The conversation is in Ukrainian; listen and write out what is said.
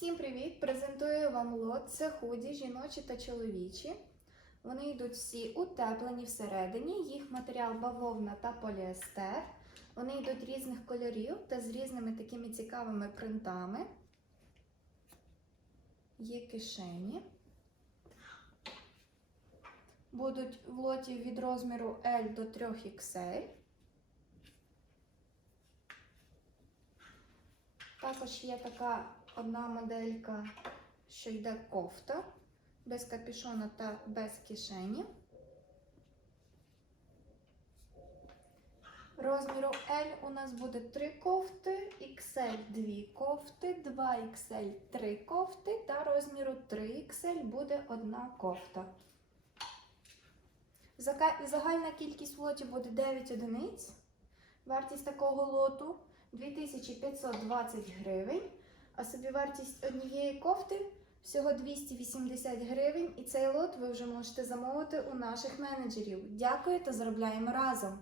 Всім привіт! Презентую вам лот. Це худі, жіночі та чоловічі. Вони йдуть всі утеплені всередині. Їх матеріал бавовна та поліестер. Вони йдуть різних кольорів та з різними такими цікавими принтами. Є кишені. Будуть в лоті від розміру L до 3XL. Також є така одна моделька, що йде кофта, без капюшона та без кишені. Розміру L у нас буде 3 кофти, XL 2 кофти, 2XL 3 кофти та розміру 3XL буде одна кофта. Загальна кількість в лоті буде 9 одиниць. Вартість такого лоту 2520 гривень, а собівартість однієї кофти всього 280 гривень. І цей лот ви вже можете замовити у наших менеджерів. Дякую та заробляємо разом!